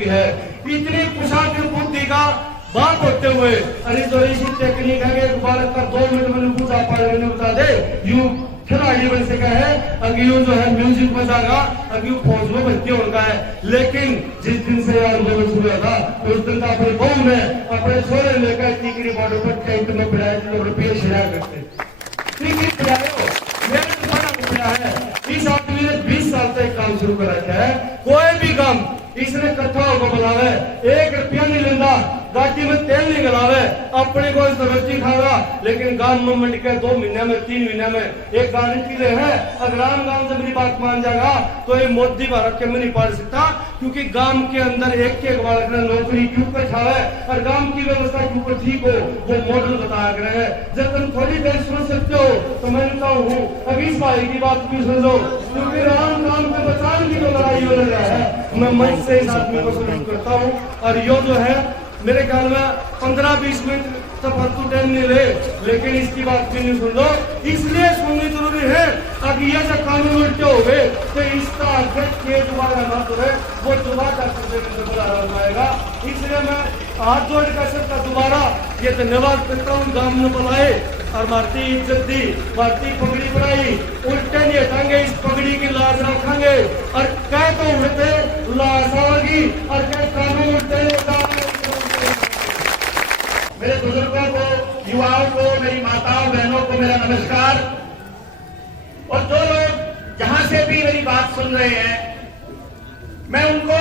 चुकी है। इतनी कुशाग्र बुद्धि का बात होते हुए अरे तो ऐसी टेक्निक है कि एक बालक का 2 मिनट में पूछा पाए बता दे यू खिलाड़ी बन सका है, अगर यू जो है म्यूजिक बजागा, अगर यू फौज में भर्ती होगा है। लेकिन जिस दिन से आंदोलन शुरू हुआ था उस दिन का अपने गांव में अपने छोरे लेकर टीकरी बॉर्डर पर टेंट में बिठाए रुपये शिरा करते टीकरी बिठाए मेरे तो बड़ा बिठाया है। इस आदमी ने 20 साल तक काम शुरू कर रखा है, कोई भी काम इसने कट्ठा होकर बनावे, 1 रुपया नहीं लेता, गाड़ी में तेल नहीं गलावे, अपने को रोटी खाएगा। लेकिन गांव में मंड के 2 महीने में 3 महीने में एक गारंटी ले है, अगर गांव से मेरी बात मान जाएगा तो ये मोदी भारत के में नहीं पढ़ सकता, क्योंकि गांव के अंदर एक बालक ने नौकरी क्यों कर छावे और गांव की व्यवस्था क्यों ठीक हो वो मॉडल बताया गया है। जब तुम थोड़ी देर सुन सकते हो तो मैं कहता हूँ अभी इस भाई की बात भी सुन लो, क्योंकि राम नाम के बचाने की जो लड़ाई हो रहा है मैं मंच से इस आदमी को सल्यूट करता हूँ। और यो जो है मेरे ख्याल में 15-20 मिनट तो फालतू टाइम नहीं ले, लेकिन इसकी बात भी नहीं सुन लो, इसलिए सुननी जरूरी है। अगर ये जो कानून उल्टे हो गए तो इसका अध्यक्ष ये दोबारा ना तो है वो दोबारा आएगा। इसलिए मैं हाथ जोड़ कर सकता दोबारा ये धन्यवाद करता हूँ गांव में बुलाए और भारतीय इज्जत दी, भारतीय पगड़ी बनाई, उल्टे नहीं हटाएंगे, इस पगड़ी की लाज रखेंगे। और कह तो उल्टे लाज होगी और कह कानून उल्टे मेरे बुजुर्गों को, युवाओं को, मेरी माताओं बहनों को मेरा नमस्कार। और जो लोग जहां से भी मेरी बात सुन रहे हैं मैं उनको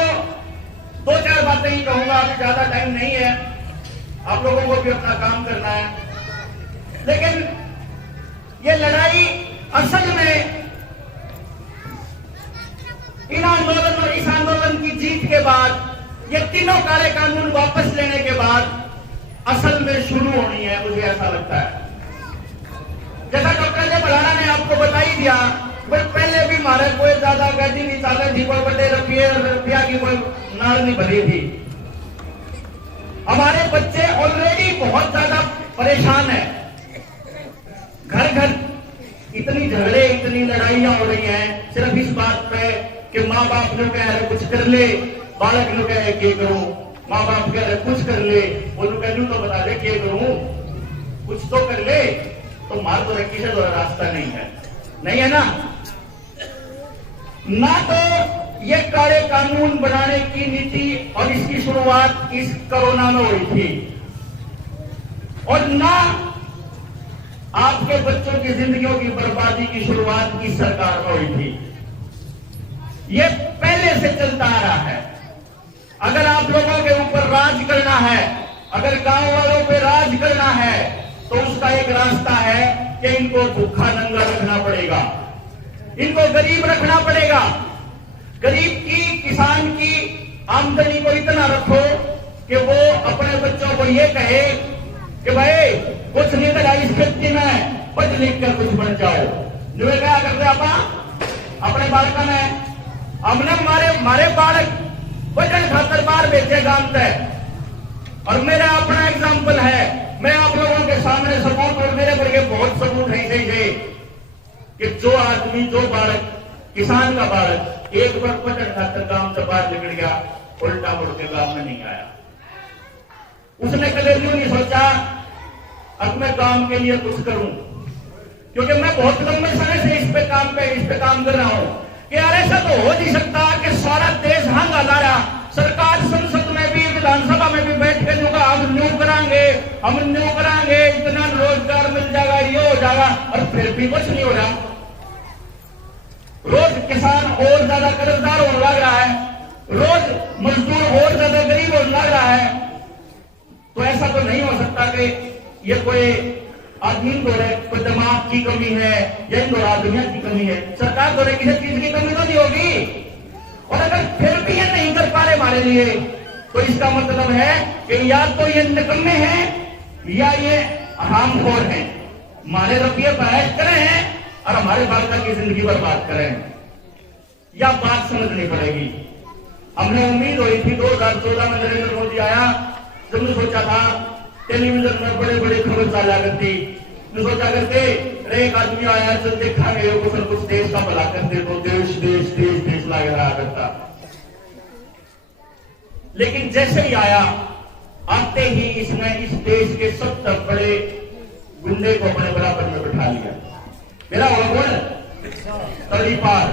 2-4 बातें ही कहूंगा, अभी ज्यादा टाइम नहीं है, आप लोगों को भी अपना काम करना है। लेकिन ये लड़ाई असल में इन आंदोलन और इस आंदोलन की जीत के बाद, ये तीनों काले कानून वापस लेने के बाद असल में शुरू होनी है, मुझे ऐसा लगता है। जैसा डॉक्टर ने भलाना ने आपको बता ही दिया, पहले भी हमारे कोई ज्यादा गति नहीं चाले थी, कोई बड़े रुपया की कोई नाल नहीं भरी थी। हमारे बच्चे ऑलरेडी बहुत ज्यादा परेशान है, घर घर इतनी झगड़े, इतनी लड़ाइयां हो रही हैं सिर्फ इस बात पे कि माँ बाप ने कह रहे कुछ कर ले, बालक ने कह रहे करूं, माँ बाप कह रहे कुछ कर ले, बोलू कहलू तो बता दे क्या करूं, कुछ तो कर ले, तो मार तो रखी से रास्ता नहीं है, नहीं है ना। ना तो ये काले कानून बनाने की नीति और इसकी शुरुआत इस कोरोना में हुई थी, और ना आपके बच्चों की जिंदगियों की बर्बादी की शुरुआत इस सरकार में हुई थी। ये पहले से चलता आ रहा है। अगर आप लोगों के ऊपर राज करना है, अगर गांव वालों पे राज करना है, तो उसका एक रास्ता है कि इनको भूखा नंगा रखना पड़ेगा, इनको गरीब रखना पड़ेगा। गरीब की, किसान की आमदनी को इतना रखो कि वो अपने बच्चों को ये कहे कि भाई कुछ नहीं लगा इस खेती में, पढ़ लिख कर कुछ बन जाओ। जो क्या करते आप अपने बालक में, हमने मारे बालक वजन खातर बाहर बेचे गांव तक। और मेरा अपना एग्जाम्पल है, मैं आप लोगों के सामने सबूत, और मेरे पर के बहुत सबूत है सही कि जो आदमी, जो बालक, किसान का बालक एक बार वजन खातर गांव से बाहर निकल गया, उल्टा मुड़ के गांव में नहीं आया। उसने कभी यूं नहीं सोचा अब मैं गांव के लिए कुछ करूं, क्योंकि मैं बहुत लंबे समय से इस पे काम कर रहा हूं कि यार ऐसा तो हो नहीं सकता कि सारा देश हंगा लाया, सरकार संसद में भी, विधानसभा में भी बैठ के होगा हम न्यू करांगे, इतना रोजगार मिल जाएगा, ये हो जाएगा, और फिर भी कुछ नहीं हो रहा। रोज किसान और ज्यादा कर्जदार होने लग रहा है, रोज मजदूर और ज्यादा गरीब होने लग रहा है। तो ऐसा तो नहीं हो सकता कि ये कोई आदमी द्वारा कोई दिमाग की कमी है या इन द्वारा दुनिया की कमी है, सरकार द्वारा किसी चीज की कमी तो नहीं होगी। और अगर फिर भी ये नहीं कर पा रहे हमारे लिए, तो इसका मतलब है कि या तो ये निकम्मे हैं या ये हरामखोर हैं, हमारे रुपये बहस करे हैं और हमारे बालक की जिंदगी बर्बाद करें। या बात समझनी पड़ेगी। हमने उम्मीद हुई थी 2014 में नरेंद्र मोदी आया, जब मैं सोचा था टेलीविजन में बड़े बड़े खबर चला करती, मैं सोचा करते एक आदमी आया चल देखांगे कुछ देश का भला करते, तो देश देश देश देश लग रहा करता। लेकिन जैसे ही आया, आते ही इसने इस देश के 70 बड़े गुंडे को अपने बराबर में बिठा लिया। मेरा वो कौन है? तड़ी पार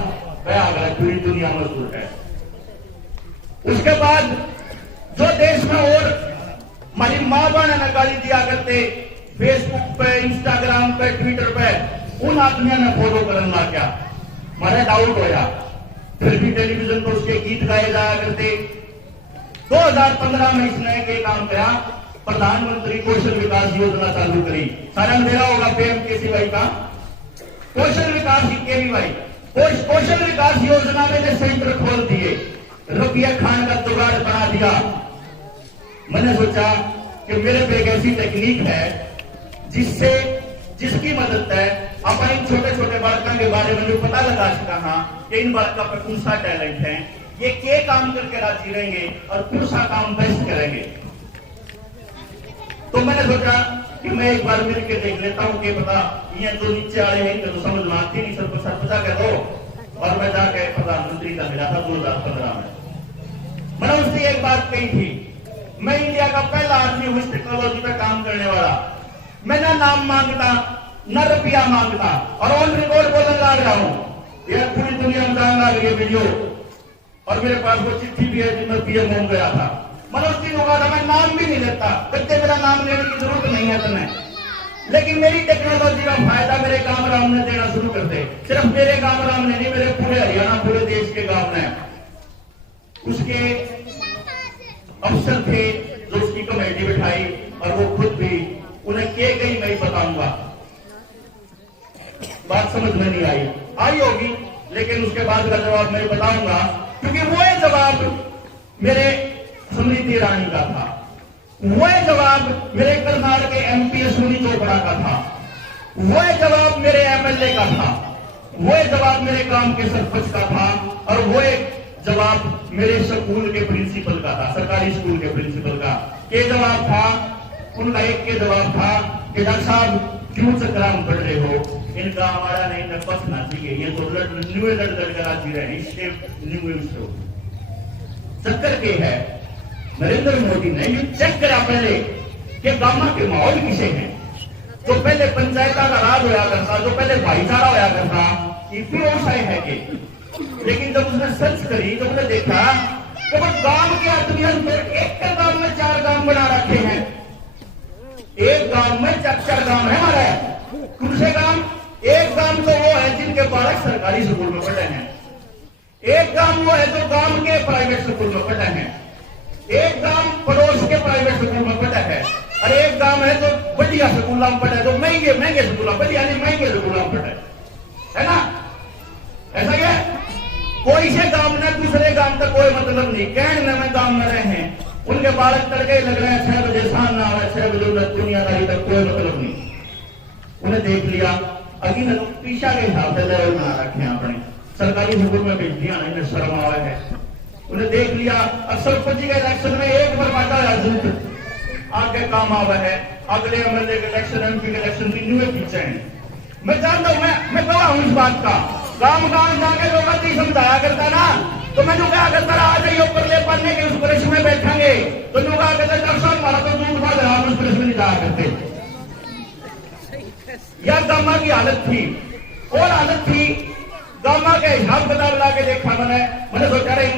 गया अगर पूरी दुनिया मशहूर है। उसके बाद जो देश में और हमारी माँ बहन ने गाली दिया करते फेसबुक पे, इंस्टाग्राम पे, ट्विटर पे, उन आदमियों ने फॉलो करने लग गया। हमारा डाउट होया, फिर भी टेलीविजन पर उसके गीत गाए जाया करते। 2015 में इसने एक काम किया, प्रधानमंत्री कौशल विकास योजना चालू करी। सारा मेरा होगा पीएमकेसीवाई का कौशल विकास केवीवाई कौशल विकास योजना में ने सेंटर खोल दिए, रुपया खान का जुगाड़ बना दिया। मैंने सोचा कि मेरे पे एक ऐसी टेक्निक है जिसकी मदद है अपन इन छोटे छोटे बालकों के बारे में जो पता लगा सका कि इन बालकों पर कौन सा टैलेंट है, ये क्या काम करके राजी रहेंगे और कौन सा काम बेस्ट करेंगे। तो मैंने सोचा कि मैं एक बार मिल के देख लेता हूँ कि पता ये जो नीचे वाले हैं तो समझ में आती नहीं, सबको सर पता कर दो। और मैं जाके प्रधानमंत्री का मिला था 2015 में। मैंने उससे एक बात कही थी, मैं इंडिया का पहला आदमी हूँ इस टेक्नोलॉजी पर काम करने वाला। मैं ना नाम मांगता न रुपया मांगता, और ऑन रिकॉर्ड बोलने लग रहा हूँ, यह पूरी दुनिया में जान लग रही है वीडियो। और मेरे पास वो चिट्ठी भी है जिसमें पीएम हो गया था। मनोज सिंह होगा था, मैं नाम भी नहीं लेता, कत्ते मेरा नाम लेने की जरूरत नहीं है तुम्हें। लेकिन मेरी टेक्नोलॉजी का फायदा मेरे गांव राम ने देना शुरू कर दे। सिर्फ मेरे गांव राम ने नहीं, मेरे पूरे हरियाणा, पूरे देश के गांव ने। उसके अफसर थे जो उसकी कमेटी बिठाई, और वो खुद भी उन्हें के गई मैं बताऊंगा। बात समझ में नहीं आई होगी, लेकिन उसके बाद का जवाब मैं बताऊंगा, क्योंकि वो जवाब मेरे स्मृति ईरानी का था, वो जवाब मेरे करनाल के एमपी सुनी चोपड़ा का था, वो जवाब मेरे एमएलए का था, वो जवाब मेरे गांव के सरपंच का था, और वो जवाब मेरे स्कूल के प्रिंसिपल का था, सरकारी स्कूल के प्रिंसिपल का। ये जवाब था उनका, एक के जवाब था कि डॉक्टर साहब क्यों चक्राम पढ़ रहे हो, इनका हमारा नहीं न बसना चाहिए, ये तो लड़ कर राजी रहे। चक्कर के है नरेंद्र मोदी ने ये चेक करा पहले कि गांव के माहौल किसे हैं। तो पहले पंचायत का राज होया करता, जो पहले भाईचारा होया करता, ये व्यवसाय है कि। लेकिन जब उसने सर्च करी तो उसने देखा कि वो गांव के आदमी एक गांव में 4 गांव बना रखे हैं, एक गांव में 4 गांव है हमारे। कौन से गांव? एक गांव तो वो है जिनके बालक सरकारी स्कूल में पढ़े हैं, एक गांव वो है जो गांव के प्राइवेट स्कूल में पढ़े हैं, एक गांव पड़ोस के प्राइवेट स्कूल में पढ़ा है, और एक गांव है जो बढ़िया स्कूल में पढ़ा है, जो महंगे स्कूल में, बढ़िया नहीं महंगे स्कूल में पढ़ा है ना। ऐसा क्या कोई से गांव ने दूसरे गांव तक कोई मतलब नहीं, कहने में गांव में रहे हैं, उनके बालक तड़के लग रहे हैं 6 बजे शाम ना आवे, 6 बजे दुनियादारी तक कोई मतलब नहीं। उन्हें देख लिया, अभी ने पीछा के हिसाब से लेवल बना रखे हैं अपने सरकारी स्कूल में भेज दिया, इन्हें शर्म आवे है। उन्हें देख लिया अक्सर पची के इलेक्शन में एक बार बांटा आगे काम आवा है, अगले एमएलए के इलेक्शन, एमपी के इलेक्शन की न्यू पीछे हैं। मैं जानता हूं, मैं गवाह हूं इस बात का। गांव गांव जाके लोग नहीं समझाया करता ना, तो मैं जो क्या करता रहा, आ जाइए ऊपर ले पढ़ने के उस ब्रश में बैठेंगे, तो लोग आगे डॉक्टर साहब हमारा तो दूध खा रहा, उस ब्रश में नहीं जाया करते। यह गामा की हालत थी, और हालत थी गामा के हिसाब किताब ला के देखा मैंने सोचा रही,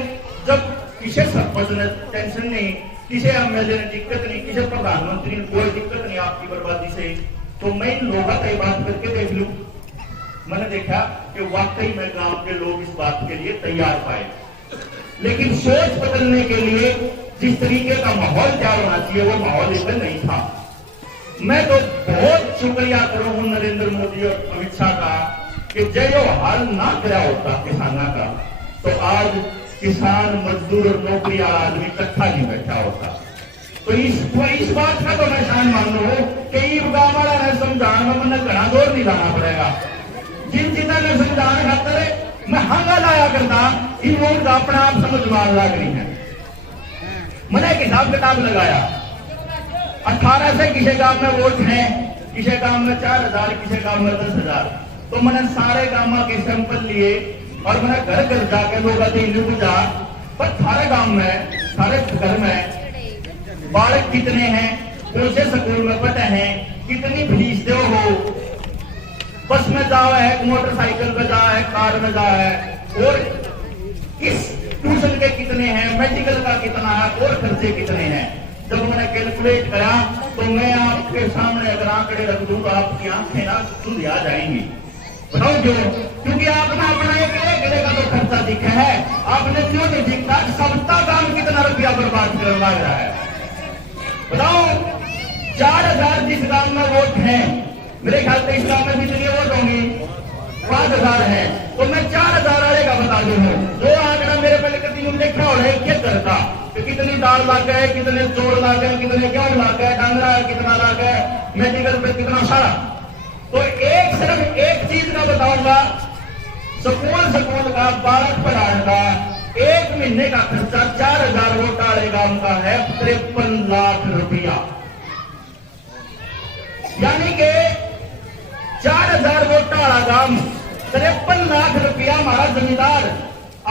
जब किसी सरपंच ने टेंशन नहीं, किसी एमएलए ने दिक्कत नहीं, किसी प्रधानमंत्री ने कोई दिक्कत नहीं आपकी बर्बादी से, तो मैं इन लोगों से बात करके देख लूं। मैंने देखा कि वाकई में गांव के लोग इस बात के लिए तैयार पाए, लेकिन सोच बदलने के लिए जिस तरीके का माहौल तैयार होना चाहिए वो माहौल इधर नहीं था। मैं तो बहुत शुक्रिया करूं नरेंद्र मोदी और अमित शाह का कि जो हाल ना करा होता किसानों का, तो आज किसान, मजदूर और नौकरी वाला आदमी इकट्ठा नहीं बैठा होता। तो इस बात का तो मैं शान मानू कि गांव वाला ने समझाने में मैंने घना जोर नहीं लाना पड़ेगा। जिन चीजों ने समझाने खातर मैं हंगा लाया करता, इन लोगों का अपना आप समझ मान लग रही है। मैंने एक हिसाब किताब लगाया, 18 से किसी गांव में वोट है, किसी गांव में 4000, किसी गांव में 10,000। तो मैंने सारे गांव के सैंपल लिए और मैंने घर घर जाके लोग बुझा, पर सारे गांव में सारे घर में बालक कितने हैं, कौन से स्कूल में पढ़े हैं, कितनी फीस दो हो, बस में जाओ है, मोटरसाइकिल पे जाओ है, कार में जाओ है, और इस ट्यूशन के कितने हैं, मेडिकल का कितना है, और खर्चे कितने हैं। जब मैंने कैलकुलेट करा तो मैं आपके सामने अगर आंकड़े रख दूं तो आपकी आंखें ना सुध आ जाएंगी। बताओ क्यों? क्योंकि आपने अपना एक गले का तो खर्चा दिखा है, आपने क्यों नहीं दिखता सबका काम कितना रुपया बर्बाद करने लग रहा है। बताओ 4000 जिस गांव में वोट है, मेरे ख्याल से इस गांव में कितनी वोट होंगी, 5000 है, तो मैं 4000 वाले का बता दूं। जो आंकड़ा मेरे पहले कभी लिखा हो रहा है क्या करता, तो कितनी दाल ला गए, कितने चोर ला गए, कितने गेहूं ला गए, डांगरा कितना ला गए, मेडिकल पे कितना सारा। तो एक सिर्फ एक चीज का बताऊंगा, स्कूल का बालक पढ़ाने का 1 महीने का खर्चा 4000 वोट डालेगा उनका है 53 लाख रुपया। यानी कि 4000 वोट डाला गांव 53 लाख रुपया हमारा जमींदार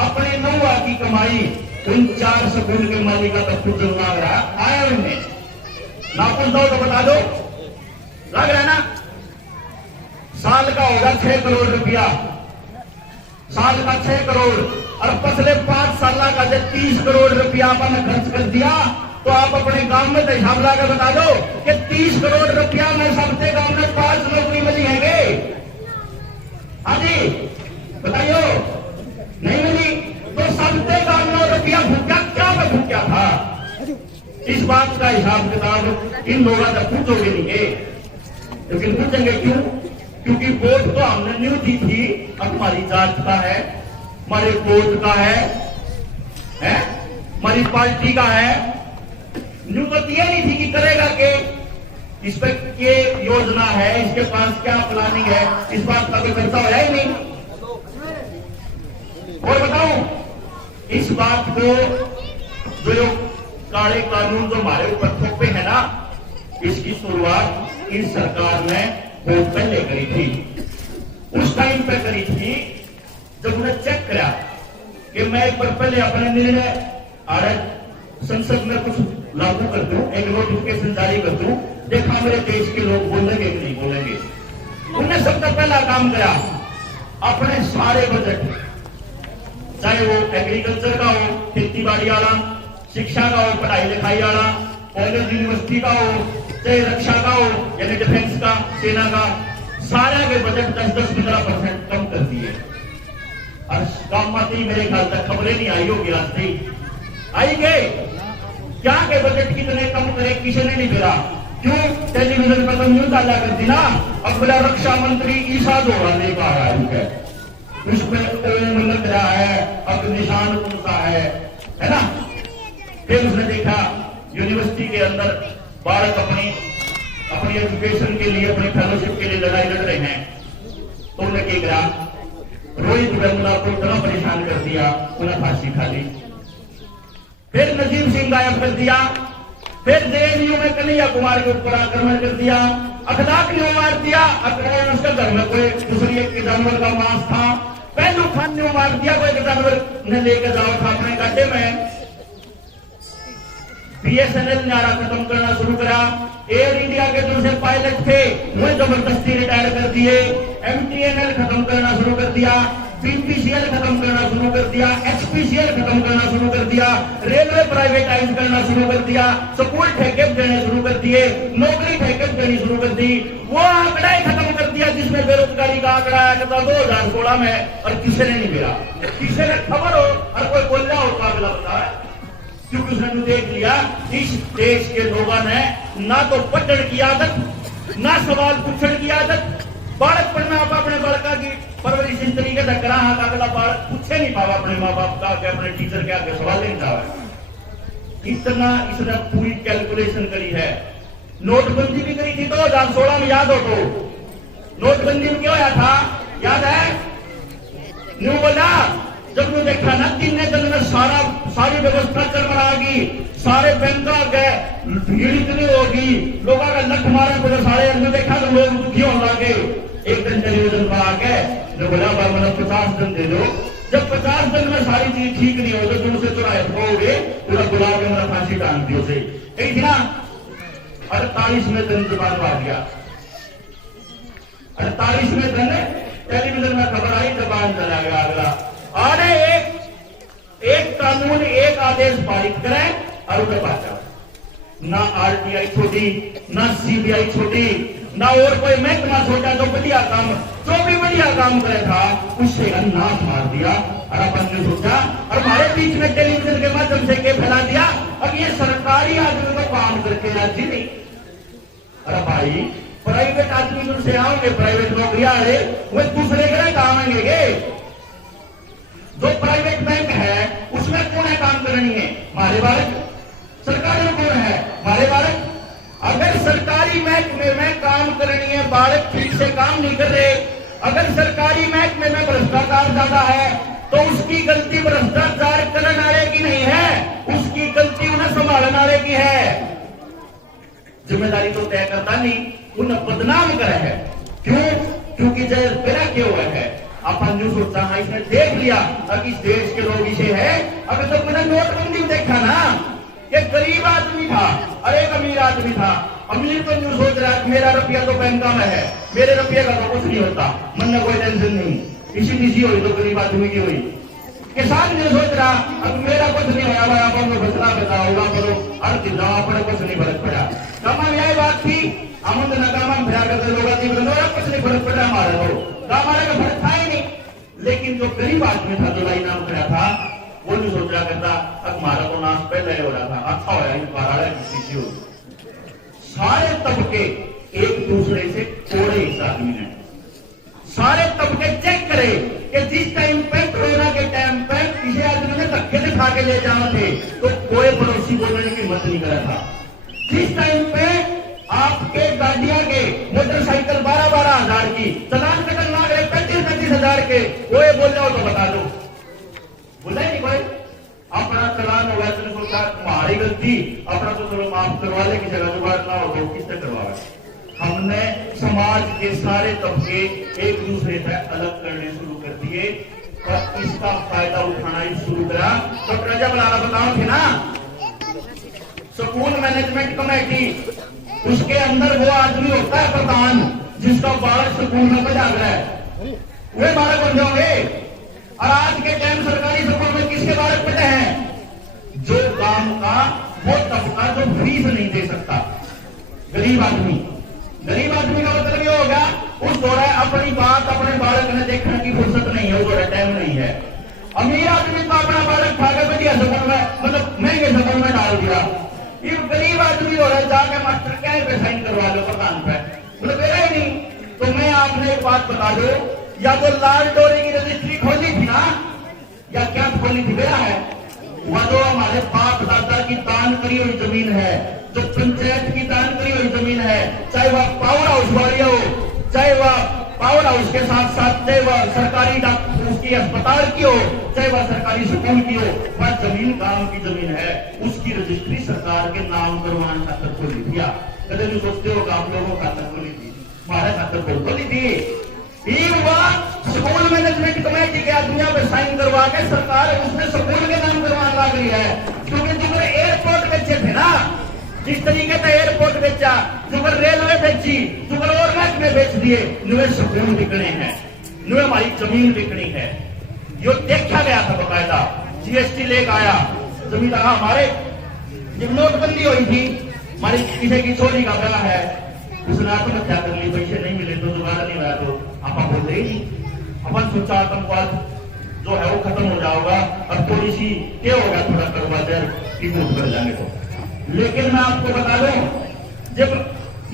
अपने नौवा की कमाई उन 4 स्कूल के मालिक का तो खुद लग रहा आया उनने ना कुछ दो तो बता दो, लग रहा है ना। साल का होगा 6 करोड़ रुपया, साल का 6 करोड़, और पिछले 5 साल का जब 30 करोड़ रुपया आपने खर्च कर दिया तो आप अपने गांव में तो हिसाब लगा बता दो कि 30 करोड़ रुपया में सबसे गांव में 5 नौकरी मिली है। हाँ जी बताइयो, नहीं मिली तो सबसे गांव में रुपया भूखा क्या मैं भूखा था। इस बात का हिसाब किताब इन लोगों से पूछोगे नहीं है, लेकिन पूछेंगे क्यों? क्योंकि वोट तो हमने न्यू दी थी, अब हमारी जात का है, हमारे वोट का है, हमारी पार्टी का है। न्यू तो दिया नहीं थी कि करेगा के, इस पर ये योजना है, इसके पास क्या प्लानिंग है, इस बात का कोई चर्चा हो ही नहीं। और बताऊं इस बात को, जो काले कानून जो हमारे ऊपर थोपे है ना, इसकी शुरुआत इस सरकार ने बहुत पहले करी थी। उस टाइम पे करी थी जब उन्हें चेक करा कि मैं एक बार पहले अपने निर्णय आज संसद में कुछ लागू कर दूं, एक नोटिफिकेशन जारी कर दूं, देखा मेरे देश के लोग बोलेंगे कि नहीं बोलेंगे। उन्हें सबसे पहला काम किया, अपने सारे बजट, चाहे वो एग्रीकल्चर का हो, खेती बाड़ी वाला, शिक्षा का हो, पढ़ाई लिखाई वाला, कॉलेज यूनिवर्सिटी का हो, चाहे रक्षा का हो यानी डिफेंस का, सेना का, सारा के बजट 10-15% कम कर दिए। और काम आती मेरे ख्याल तक खबरें नहीं आई होगी, आज नहीं आई गए क्या के बजट कितने कम करे किसी ने नहीं गिरा। क्यों? टेलीविजन पर तो न्यूज आया करती ना, अब मेरा रक्षा मंत्री ईसा जोड़ा नहीं पा रहा है, उसमें ओम लग रहा है, अब निशान कौन सा है ना। फिर उसने देखा यूनिवर्सिटी के अंदर बालक अपनी एजुकेशन के लिए, अपनी फेलोशिप के लिए लड़ाई लड़ रहे हैं, तो उन्हें क्या करा, रोहित वेमुला को इतना परेशान कर दिया, उन्हें फांसी खा ली। फिर नजीब सिंह गायब कर दिया, फिर जेएनयू में कन्हैया कुमार के ऊपर आक्रमण कर दिया, अखलाक ने मार दिया, अखलाक उसके घर में कोई दूसरी एक जानवर का मांस था, पहलू खान ने मार दिया, कोई जानवर ने लेकर जाओ था अपने गड्ढे में। बीएसएनएल ने आरा खत्म करना शुरू करा, एयर इंडिया के जो से पायलट थे वो जबरदस्ती रिटायर कर दिए, एमटीएनएल खत्म करना शुरू कर दिया, बीपीसीएल खत्म करना शुरू कर दिया, एचपीसीएल खत्म करना शुरू कर दिया, रेलवे प्राइवेटाइज करना शुरू कर दिया, स्कूल ठेके देने शुरू कर दिए, नौकरी ठेके देनी शुरू कर दी। वो आंकड़ा ही खत्म कर दिया जिसमें बेरोजगारी का आंकड़ा आया था 2016 में, और किसी ने नहीं गिरा, किसी ने खबर हो और कोई बोल रहा हो तो अगला बता है। क्योंकि उसने देख लिया इस देश के लोगों ने ना तो पढ़ने की आदत, ना सवाल पूछने की आदत, बालक पढ़ना आप अपने बालका की परवरिश इस तरीके से करा, अगला बालक पूछे नहीं पावा अपने माँ बाप का, अपने टीचर के आगे सवाल नहीं था। इतना इसने पूरी कैलकुलेशन करी है। नोटबंदी भी करी थी 2016 में, याद हो तो नोटबंदी में क्या होया था याद है? न्यू बोला जब मैं देखा ना 3 दिन में सारी व्यवस्था चरमरागी, सारे बैंक आ गए, भीड़ इतनी होगी, लोगों का लठ मारे बोले सारे अंदर देखा तो लोग दुखी होने लगे। एक दिन टेलीविजन पर आ गए जो बोला मैंने 50 दिन दे दो, जब 50 दिन में सारी चीज ठीक नहीं हो तो तुम उसे चुराए खोगे, पूरा गुलाब के मेरा फांसी टांग दी उसे, कही थी ना। 48वें दिन जबान आ गया, 48वें दिन टेलीविजन में खबर आई, जबान चला गया अगला। अरे एक कानून, एक आदेश पारित करें और उसे बांटा। ना आरटीआई छोटी, ना सीबीआई छोटी, ना और कोई महकमा छोटा जो बढ़िया काम, जो भी बढ़िया काम करे था उससे नाश मार दिया। और अपन ने सोचा और हमारे बीच में टेलीविजन के माध्यम से के फैला दिया, अब ये सरकारी आदमी को काम करके राजी नहीं। अरे भाई प्राइवेट आदमी तुमसे आओगे, प्राइवेट नौकरियां है वो दूसरे के काम आएंगे। जो प्राइवेट बैंक है उसमें कौन है काम करनी है, हमारे बालक। सरकारी में कौन है, हमारे बालक। अगर सरकारी महकमे में काम करनी है, बालक ठीक से काम नहीं कर रहे, अगर सरकारी महकमे में भ्रष्टाचार ज्यादा है तो उसकी गलती भ्रष्टाचार करने वाले की नहीं है, उसकी गलती उन्हें संभालने वाले की है। जिम्मेदारी तो तय करता नहीं, उन्हें बदनाम करे है। क्यों? क्योंकि जय मेरा क्यों हुआ है। अपन जो सोचता है इसने देख लिया अब इस देश के लोग इसे है। अगर तो मैंने नोटबंदी में देखा ना, ये गरीब आदमी था और एक अमीर आदमी था। अमीर तो जो सोच रहा है मेरा रुपया तो बैंक में है, मेरे रुपये का तो कुछ नहीं होता, मन में कोई टेंशन नहीं, इसी निजी हुई तो गरीब आदमी की हुई। किसान जो सोच रहा अब मेरा कुछ नहीं होया भाई, अपन को फसला पैदा होगा करो अर्थ जहाँ पर कुछ नहीं फर्क पड़ा। तमाम यही बात थी, अमन नकाम भया करते लोग कुछ नहीं फर्क पड़ा हमारे को, हमारे का फर्क था ही नहीं। लेकिन जो गरीब आदमी था, जो लाई नाम खड़ा था, वो नहीं सोच रहा करता अब हमारा तो नाश पहले हो रहा था, अच्छा हो रहा। सारे तबके एक दूसरे से कोड़े इस आदमी ने, सारे तबके चेक करे कि जिस टाइम पे कोरोना के टाइम पे किसी आदमी ने धक्के से खा के ले जाना थे तो कोई पड़ोसी बोलने की हिम्मत नहीं करा था। जिस टाइम पे आपके गाड़ियां के मोटरसाइकिल 12,000 की चलान कटन ना गए 35,000 के, कोई बोल जाओ तो बता दो, बोला नहीं कोई। अपना चलान होगा तो सोचा तुम्हारी गलती, अपना तो चलो माफ करवा ले, की जगह जुगाड़ ना हो तो किसने करवाया। हमने समाज के सारे तबके एक दूसरे से अलग करने शुरू कर दिए और इसका फायदा उठाना ही शुरू करा। तो प्रजा बलाना बताओ थे ना, स्कूल मैनेजमेंट कमेटी, उसके अंदर वो आदमी होता है प्रधान जिसका बालक स्कूल में पढ़ा रहा है, वे बालक बन जाओगे। और आज के टाइम सरकारी स्कूल में किसके बालक पढ़े हैं? जो काम का वो तबका जो फीस नहीं दे सकता, गरीब आदमी। गरीब आदमी का मतलब ये होगा उस दौरा अपनी बात अपने बालक ने देखने की फुर्सत नहीं है, वो टाइम नहीं है। अमीर आदमी को अपना बालक भागे बढ़िया स्कूल में, मतलब महंगे स्कूल में डाल दिया। ये गरीब आदमी हो रहा है जाके मास्टर क्या पे साइन करवा लो प्रधान पे, मतलब मेरा ही नहीं। तो मैं आपने एक बात बता दो, या तो लाल डोरी की रजिस्ट्री खोली थी ना, या क्या खोली थी मेरा है, वह जो हमारे बाप दादा की दान करी हुई जमीन है, जो पंचायत की दान करी हुई जमीन है, चाहे वह पावर हाउस वाली हो, चाहे वह पावर हाउस के साथ साथ चाहे वह सरकारी उसकी अस्पताल की हो, चाहे वह सरकारी स्कूल की हो, वह जमीन गांव की जमीन है, उसकी रजिस्ट्री सरकार के नाम करवाने खातर खोली थी। कदे भी सोचते हो आप लोगों खातर खोली थी, हमारे खातर खोली थी। स्कूल मैनेजमेंट कमेटी के आदमियों पे साइन करवा के सरकार उसने स्कूल के नाम करवाने लग रही है। क्योंकि जो एयरपोर्ट बेचे थे ना, जिस तरीके से एयरपोर्ट बेचा, जो रेलवे बेची, जो और महकमे बेच दिए, नुए स्कूल बिकने हैं, नुए हमारी जमीन बिकनी है। यो देखा गया था बकायदा, जीएसटी लेकर आया जमीन। हमारे जब नोटबंदी हुई थी, हमारी किसी की छोरी का ब्याह है, उसने आत्महत्या कर ली, पैसे नहीं मिले तो दोबारा नहीं आया, तो आप बोलते ही नहीं। अपन सोचा आतंकवाद जो है वो खत्म हो जाएगा और थोड़ी सी क्या होगा, थोड़ा करवा की मूव कर जाने को। लेकिन मैं आपको बता दूं, जब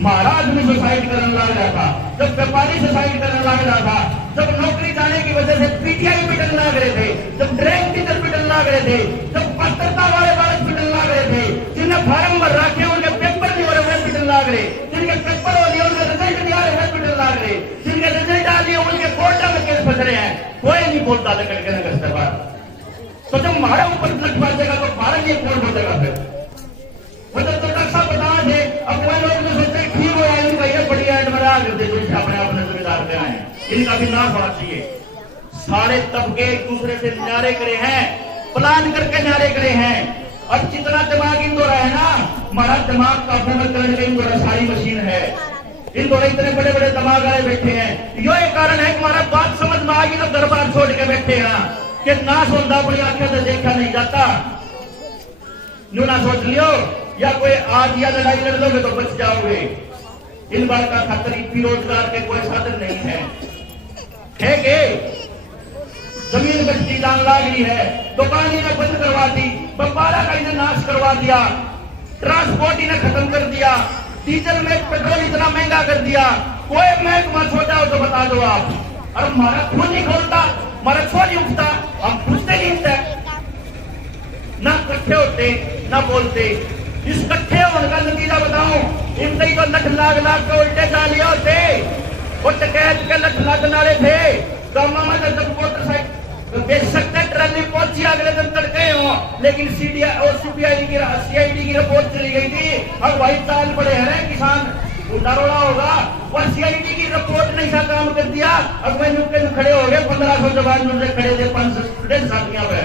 महाराज में सुसाइड करने लग रहा था, जब व्यापारी सुसाइड करने लग रहा था, जब नौकरी जाने की वजह से पीटीआई पिटन लग रहे थे, जब ड्राइंग टीचर पिटन लग रहे थे, जब पत्रता वाले बालक पिटन लग रहे थे, जिन्हें फार्म भर रखे उनके पेपर नहीं हो रहे वे पिटन लग रहे, जिनके पेपर हो रहे उनके रिजल्ट नहीं आ रहे वे पिटन लग रहे, जिनके रिजल्ट आ रही है उनके कोर्टा में केस फंस रहे हैं, कोई नहीं बोलता लेकर के नगर सरकार। तो जब हमारे ऊपर फ्लट बाजेगा तो भारत ये कौन बोलेगा फिर? मतलब तो डॉक्टर साहब बता थे, अब वो लोग जो सोचते हैं ठीक हो जाएंगे, बढ़िया एडमरा करते जो अपने अपने जिम्मेदार पे आए, इनका भी नाश होना चाहिए। सारे तबके एक दूसरे से न्यारे करे हैं, प्लान करके न्यारे करे हैं। और जितना दिमाग इन दो है ना, हमारा दिमाग काबू में करने का इन दो सारी मशीन है। इन दोनों इतने बड़े बड़े दिमाग वाले बैठे हैं। यो एक कारण है कि हमारा बात समझ में आ गई तो दरबार छोड़ के बैठे हैं कि ना सुनता अपनी आंखें से देखा नहीं जाता। यूं ना सोच लियो या कोई आज या लड़ाई लड़ लोगे तो बच जाओगे। इन बात का खतरी बेरोजगार के कोई साधन नहीं है कि जमीन बचती जान लाग रही है, दुकान इन्हें बंद करवा दी, व्यापारा का इन्हें नाश करवा दिया, ट्रांसपोर्ट इन्हें खत्म कर दिया, डीजल में पेट्रोल इतना महंगा कर दिया। कोई महकमा छोटा हो तो बता दो आप। और हमारा खून नहीं खोलता, हमारा छो नहीं उठता, हम पूछते नहीं उठते, ना इकट्ठे होते ना बोलते। इस इकट्ठे होने का नतीजा बताऊं, इनसे ही तो लठ लाख लाख के उल्टे डालिया होते, वो टकैत के लठ लाख नारे थे। गामा में जब मोटरसाइकिल देख सकते ट्रैली पहुंची अगले दिन तड़के हो, लेकिन सीडीआई और सीबीआई की सीआईडी की रिपोर्ट चली गई थी। अब वही चाल पड़े हैं किसान उदारोड़ा होगा, और सीआईडी की रिपोर्ट नहीं सा काम कर दिया। अब मैं यूके खड़े हो गए 1500 जवान उनसे खड़े थे 5 स्टूडेंट साथियों में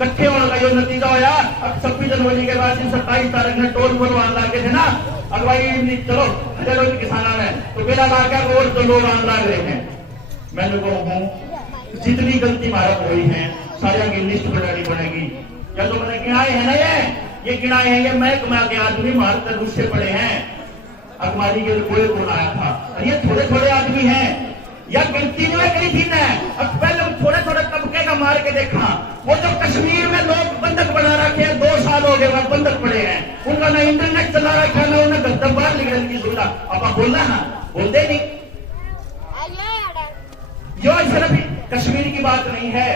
इकट्ठे होने का जो नतीजा होया। अब 26 जनवरी के बाद 27 तारीख में टोल बनवान लागे थे ना, अब भाई चलो हजारों किसाना में तो बिना लागे और तो लोग आन लाग रहे हैं। मैंने कहूँ जितनी गलती हमारा हुई है सारिया की लिस्ट बनानी पड़ेगी। या तो मैंने गिनाए है ना, ये गिनाए हैं, ये महकमा के आदमी मारकर उससे पड़े हैं। अखबारी के कोई कौन आया था, और ये थोड़े थोड़े आदमी हैं या गिनती जो है करी थी ना। अब पहले थोड़े थोड़े तबके का मार के देखा। वो जो कश्मीर में लोग बंधक बना रखे हैं, 2 साल हो गए वह बंधक पड़े हैं, उनका ना इंटरनेट चला रखा ना उन्हें गद्दा बाहर निकलने की सुविधा। अब आप बोलना है, बोलते नहीं। जो सिर्फ कश्मीर की बात नहीं है,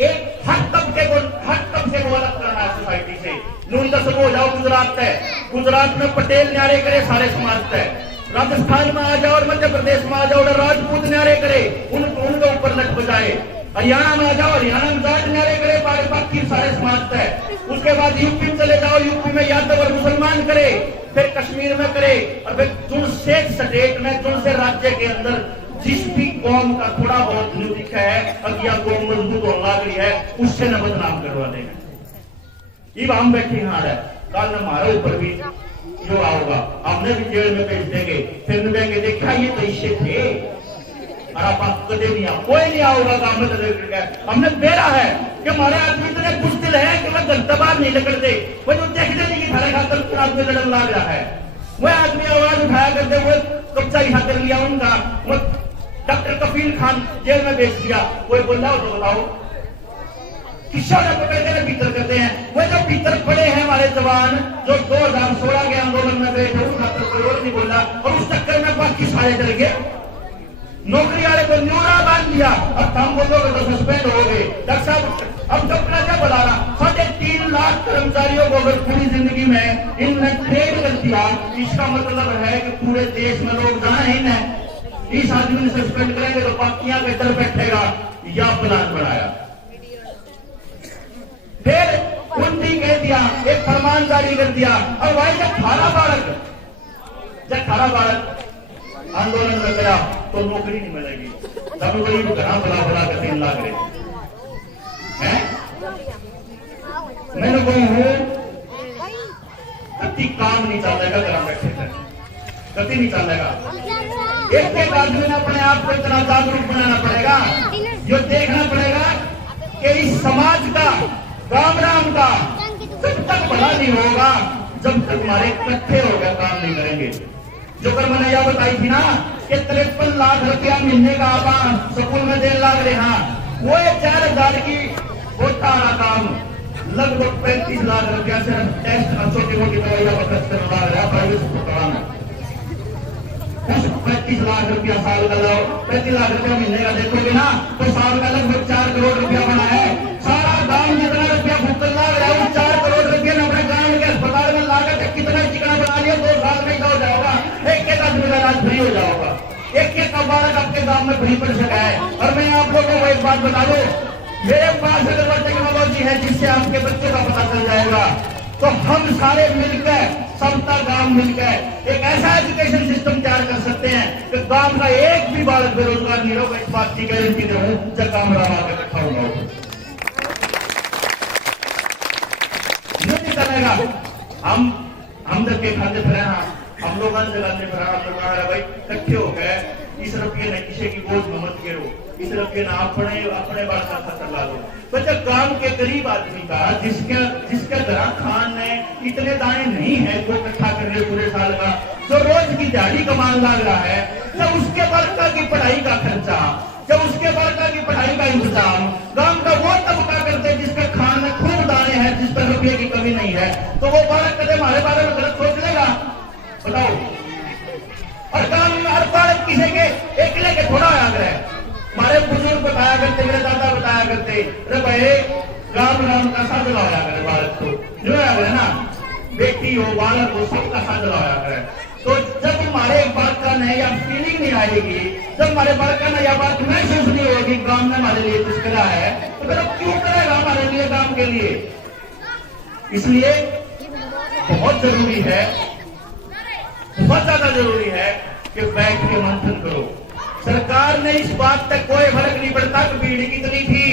एक हर तबके को अलग करना है सोसाइटी से। नून दस हो जाओ गुजरात है, गुजरात में पटेल न्यारे करे सारे समाज है। राजस्थान में आ जाओ और मध्य प्रदेश में आ जाओ और राजपूत न्यारे करे, उनके ऊपर लट बजाए। हरियाणा में आ जाओ, हरियाणा में जाट न्यारे करे, बाकी सारे समाज है। उसके बाद यूपी में चले जाओ, यूपी में यादव और मुसलमान करे, फिर कश्मीर में करे, और फिर जुन से स्टेट में जुन से राज्य के अंदर जिस भी कौम का थोड़ा बहुत न्यूतिक है, अगिया कौम मजबूत और लागरी है, उससे न बदनाम करवा देंगे। अब हम बैठे हार है, कल हमारे ऊपर भी जो आओगा हमने भी जेल में भेज देंगे, फिर देंगे देखा ये तो इससे थे, और आप कदे नहीं आओ, कोई नहीं आओगा। हमने बेरा है कि हमारे आदमी इतने बुजदिल है कि वह गलतबार नहीं निकलते, वो जो देखते नहीं कि थारे खातर आदमी लड़न लग रहा है, वह आदमी आवाज उठाया करते हुए कब्जा यहाँ कर लिया उनका। वो डॉक्टर कफील खान जेल में भेज दिया, कोई बोल रहा हो तो बताओ। किस्सा ने पकड़ के भीतर करते हैं, वो जो भीतर पड़े हैं हमारे जवान जो 2016 के आंदोलन में बैठे, उन खातर कोई और नहीं बोला, और उस चक्कर में बाकी सारे डर गए। नौकरी वाले को न्यूरा बांध दिया, अब हम बोलोगे तो सस्पेंड हो गए। डॉक्टर साहब अब डॉक्टर क्या बता रहा, 3.5 लाख कर्मचारियों को अगर पूरी जिंदगी में इनने ट्रेन कर दिया, इसका मतलब है कि पूरे देश में लोग जाना ही न, इस आदमी ने सस्पेंड करेंगे तो बाकियां के डर बैठेगा, या प्लान बनाया। फिर उन्होंने कह दिया, एक फरमान जारी कर दिया, और भाई जब 18 बालक आंदोलन में गया तो नौकरी नहीं मिलेगी, तब कोई घना बला कर 3 लाख रहे हैं। मैंने कहूँ कति काम नहीं चलेगा, घर बैठे थे कति नहीं चलेगा। एक आदमी ने अपने आप को इतना जागरूक बनाना पड़ेगा, जो देखना पड़ेगा कि इस समाज का राम का जब तक भला नहीं होगा, जब तक हमारे इकट्ठे हो गया काम नहीं करेंगे। जो कर मैंने यह बताई थी ना कि 53 लाख रुपया महीने का आप स्कूल में देने लग रहे हैं, वो 4000 की होता रहा काम, लगभग 35 लाख रुपया से टेस्ट और छोटी मोटी दवाइयां खर्च करने लग रहा प्राइवेट अस्पताल में। 35 लाख रुपया साल का लो, 35 लाख रुपया महीने का देखोगे ना तो साल का लगभग 4 करोड़ रुपया बना है। सारा गांव जितना रुपया भुगतन लग रहा है, 4 करोड़ रुपया ने अपने गांव के अस्पताल में लागत कितना चिकना बना लिया, 2 साल में हो जाएगा। एक आदमी का इलाज फ्री हो जाएगा, एक बालक आपके गांव में फ्री पड़ सका है। और मैं आप लोगों को एक बात बता दूं, मेरे पास अगर वो टेक्नोलॉजी है जिससे आपके बच्चों का पता चल जाएगा तो हम सारे मिलकर, सबका गांव मिलकर एक ऐसा एजुकेशन सिस्टम तैयार कर सकते हैं कि गांव का एक भी बालक बेरोजगार नहीं होगा। इस बात की गारंटी दे हूं जब काम रहा कर रखा होगा। नहीं चलेगा। हम जब के खाते फिर हम लोग जगाने पर हम लोग भाई इकट्ठे हो गए, इस रुपये ने किसी की बोझ में मत गिरो, इस रुपये ने अपने बात का खतर ला दो। तो जब गांव के गरीब आदमी का जिसका जरा खान ने इतने दाने नहीं है जो इकट्ठा कर रहे पूरे साल का, जो रोज की दिहाड़ी कमान लग रहा है, जब उसके बड़का की पढ़ाई का खर्चा, जब उसके बड़का की पढ़ाई का इंतजाम गांव का वो तबका करते जिसका खान में खूब दाने हैं, जिस पर रुपये की कमी नहीं है, तो वो बालक कदम हमारे बारे में गलत सोच लेगा? बताओ। और गांव में हर बालक किसी के एकले के थोड़ा याद रहे। हमारे बुजुर्ग बताया करते, मेरे दादा बताया करते, अरे भाई राम का साथ लाया करे बालक को, जो है ना, बेटी हो बालक हो सबका साथ लाया करे। तो जब हमारे बालका ने या फीलिंग नहीं आएगी, जब हमारे बालका ने या बात महसूस नहीं होगी गांव ने हमारे लिए कुछ करा है, तो फिर क्यों करेगा हमारे लिए, गांव के लिए? इसलिए बहुत जरूरी है, बहुत ज्यादा जरूरी है कि बैठ के मंथन करो। सरकार ने इस बात तक कोई फर्क नहीं पड़ता कि भीड़ कितनी थी।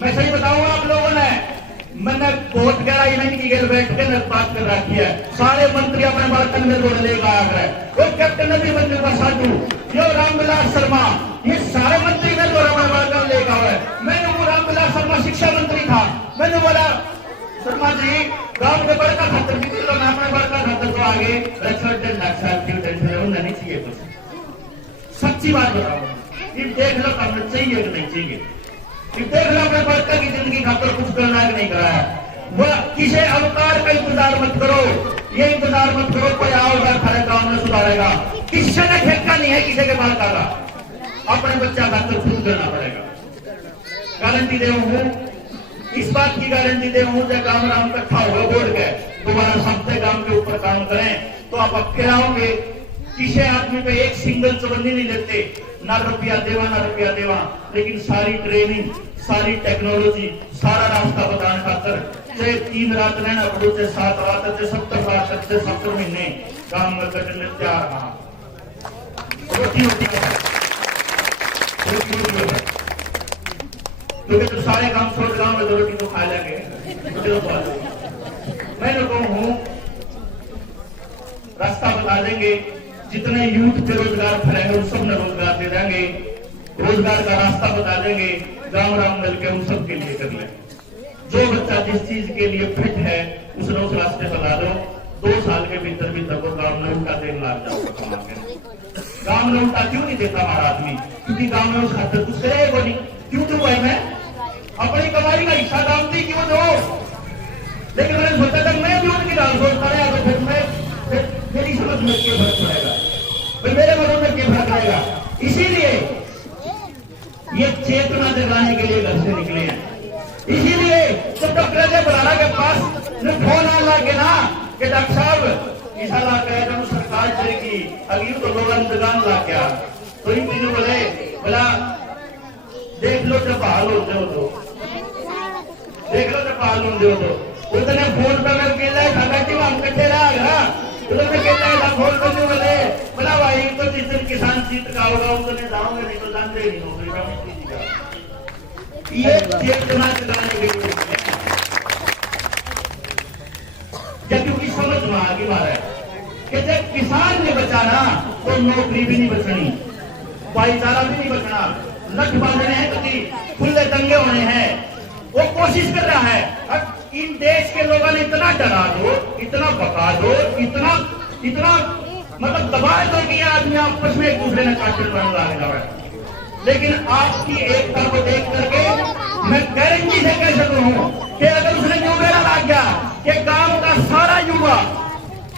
मैं सही बताऊंगा आप लोगों ने, मैंने बहुत गहराई नहीं की गई बैठ के बात कर रखी है। सारे मंत्री अपने बर्तन में जोड़ लेकर आ गए। वो कैप्टन अभिमन्यु का साधु, यो रामविलास शर्मा, ये सारे मंत्री में जोड़ अपने बर्तन लेकर आए। मैंने वो रामविलास शर्मा शिक्षा मंत्री था, मैंने बोला शर्मा जी गांव के बड़का खातर भी तो मैं अपने बड़का खातर तो आगे नहीं चाहिए कुछ। सच्ची बात बताओ, ये देख लो करना चाहिए कि नहीं चाहिए, ये देख लो अपने बड़का की जिंदगी खातर कुछ करना है कि नहीं करा है। वो किसी अवतार का इंतजार मत करो, ये इंतजार मत करो कोई आओगा खड़े गांव में सुधारेगा। किसी ने ठेका नहीं है किसी के बड़का का, अपने बच्चा खातर खुद करना पड़ेगा। गारंटी दे हूं, इस बात की गारंटी दे हूं, जब गांव राम इकट्ठा होगा बोल के दोबारा सबसे गांव के ऊपर काम करें तो आप अकेले आओगे। किसी आदमी पे एक सिंगल चवन्नी नहीं लेते, ना रुपया देवा, लेकिन सारी ट्रेनिंग, सारी टेक्नोलॉजी, सारा रास्ता बताने खातर चाहे 3 रात रहना पड़ो, चाहे 7 रात, चाहे 70 रात, चाहे 70 महीने काम में कटने तैयार रहा। रोटी क्योंकि तो सारे काम छोड़ गांव में रोटी तो खा लेंगे। मैं तो कहूं रास्ता बता देंगे, जितने यूथ बेरोजगार फिरेंगे उन सब ने रोजगार दे देंगे, रोजगार का रास्ता बता देंगे, गांव राम मिलकर उन सब के लिए कर ले। जो बच्चा जिस चीज के लिए फिट है उसने उस रास्ते बता दो, 2 साल के भीतर वो गांव में उल्टा देने लग जाओगे। गांव में उल्टा क्यों नहीं देता हमारा आदमी? क्योंकि गांव में उस खातर कुछ करेगा नहीं। क्यों दूं भाई मैं अपनी कमाई का हिस्सा गांव दी क्यों दो? लेकिन मैंने सोचा जब मैं भी उनकी डाल सोचता रहा तो फिर मैं मेरी समझ में क्यों फर्क पड़ेगा, फिर मेरे मन में क्यों फर्क आएगा? इसीलिए ये चेतना जगाने के लिए घर से निकले हैं। इसीलिए जब डॉक्टर ने बुलाना के पास फोन आने लगे ना कि डॉक्टर साहब ऐसा ला गया जब सरकार चलेगी अभी तो लोग इंतजाम ला गया, तो इन तीनों बोले बोला देख लो जब हाल होते हो तो देख लो जब हाल होते हो तो उतने फोन पे मैं कहला था बैठी हम कट्ठे रहा गया तो मैं कहला था फोन करने वाले बोला भाई तो जिस दिन किसान जीत का होगा उतने जाओगे नहीं तो जानते ही नहीं होगा। ये चेतना चलाने के लिए क्योंकि समझ में आ गई मारा कि जब किसान ने बचाना तो नौकरी भी नहीं बचनी, भाईचारा भी नहीं बचना, लठ बांधने हैं कभी खुले दंगे होने हैं। वो कोशिश कर रहा है अब इन देश के लोगों ने इतना डरा दो, इतना बका दो, इतना मतलब दबा दो कि आदमी आपस में एक दूसरे ने काटने बनने लगा है। लेकिन आपकी एकता को देख करके मैं गारंटी से कह सकता हूं कि अगर उसने युवा लग गया कि गांव का सारा युवा,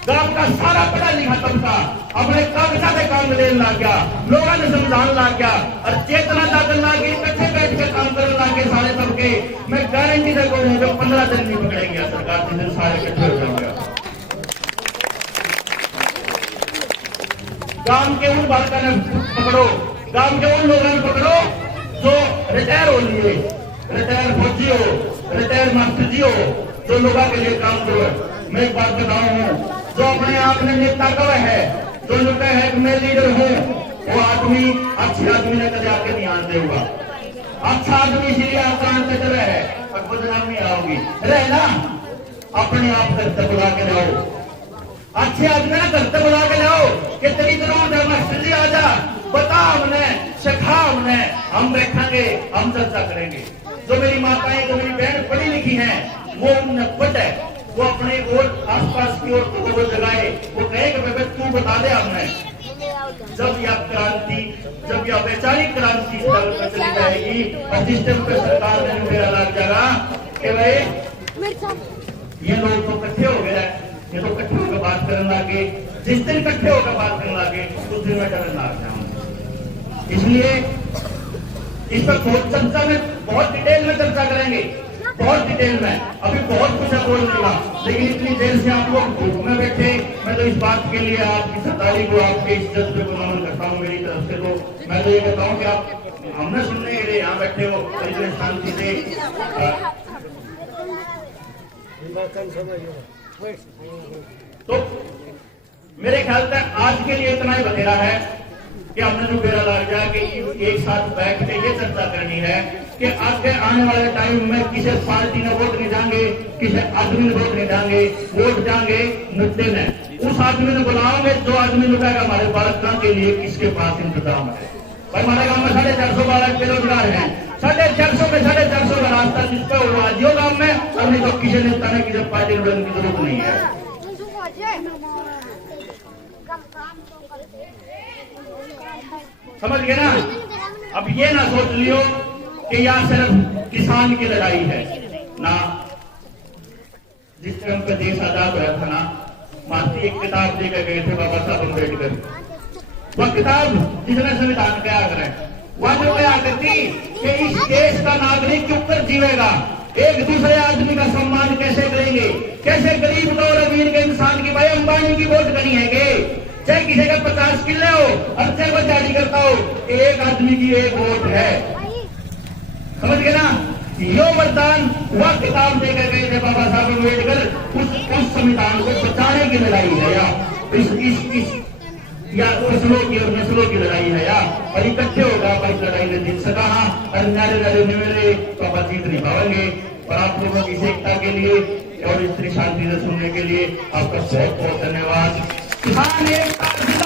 गांव का सारा पढ़ा लिखा तबका अपने कागजा से काम लेने लग गया, लोगों ने समझाने लग गया और चेतना जागने लगी, इकट्ठे बैठ के काम करने लगे सारे तबके, मैं गारंटी से कहूँ जो 15 दिन नहीं पकड़ेंगे सरकार, जिस दिन सारे इकट्ठे हो जाएंगे। गांव के उन बालकों ने पकड़ो, गांव के उन लोगों ने पकड़ो जो रिटायर हो लिए, रिटायर फौजी हो, रिटायर मास्टर जी हो, जो लोगों के लिए काम करो। मैं एक बात बताऊं, जो अपने आप में नेता कव है, जो लोग है कि मैं लीडर हूं, वो आदमी अच्छे आदमी ने कभी आके ध्यान देगा। अच्छा आदमी इसलिए आक्रांत कर रहा है पर बदनाम नहीं आओगी रहे ना, अपने आप करते बुला के लाओ। अच्छे आदमी ना करते बुला के लाओ कि तेरी जरूरत है, मास्टर जी आजा, बता हमने, सिखा हमने, हम बैठेंगे, हम चर्चा करेंगे। जो मेरी माताएं, जो मेरी बहन पढ़ी लिखी हैं, वो नब्बत है, वो अपने और आसपास की औरतों को वो जगाए, वो कहे कि बेबे तू बता दे हमने। जब यह क्रांति, जब यह वैचारिक क्रांति चली जाएगी और जिस टाइम पे सरकार ने मेरा लाग जाएगा कि भाई ये लोग तो इकट्ठे हो गए, ये तो इकट्ठे होकर बात करने लगे, जिस दिन इकट्ठे होकर बात करने लगे उस दिन मैं डरने लग जाऊंगा। इसलिए इस पर बहुत चर्चा में, बहुत डिटेल में चर्चा करेंगे, बहुत डिटेल में। अभी बहुत कुछ है बोलने का, लेकिन इतनी देर से आप लोग धूप में बैठे, मैं तो इस बात के लिए आपकी सरदारी को, आपके इज्जत को नमन करता हूँ मेरी तरफ से। तो मैं तो ये कहता हूँ कि आप हमने सुनने के लिए यहाँ बैठे हो, इतने शांति से। तो मेरे ख्याल से आज के लिए इतना ही बतेरा है कि हमने जो बेरा लग जाए कि एक साथ बैठ के ये चर्चा करनी है कि आगे आने वाले टाइम में किसी पार्टी ने वोट नहीं देंगे, किसी आदमी ने वोट नहीं देंगे, वोट देंगे मुद्दे में। उस आदमी ने बुलाओगे जो आदमी ने कहेगा हमारे बालक के लिए किसके पास इंतजाम है। भाई हमारे गांव में 450 बालक बेरोजगार हैं, 450 में 450 का रास्ता जिसका वो आजियो गांव में, और नहीं तो किसी नेता ने किसी पार्टी ने की जरूरत नहीं है। समझ गए ना? अब ये ना सोच लियो कि यह सिर्फ किसान की लड़ाई है ना। जिस टाइम पे देश आजाद हुआ था ना, मास्टर एक किताब लेकर गए थे बाबा साहब अम्बेडकर। वह किताब जिसने संविधान क्या करें, वह जो क्या करती कि इस देश का नागरिक क्यों कर जीवेगा, एक दूसरे आदमी का सम्मान कैसे करेंगे, कैसे गरीब तो और अमीर के इंसान की, भाई अंबानी की वोट करनी है कि चाहे किसी का 50 किले हो और चाहे वो जारी करता हो, एक आदमी की एक वोट है। समझ गए ना? यो वरदान वह किताब देकर गए थे बाबा साहब अम्बेडकर, उस संविधान को बचाने की लड़ाई है या या फसलों की और नस्लों की लड़ाई है या, और इकट्ठे होगा पर इस लड़ाई में जीत सका। और नारे नारे मेरे पापा जीत नहीं पाएंगे। और आप लोगों की एकता के लिए और इतनी शांति से सुनने के लिए आपका बहुत बहुत धन्यवाद। किसान एकता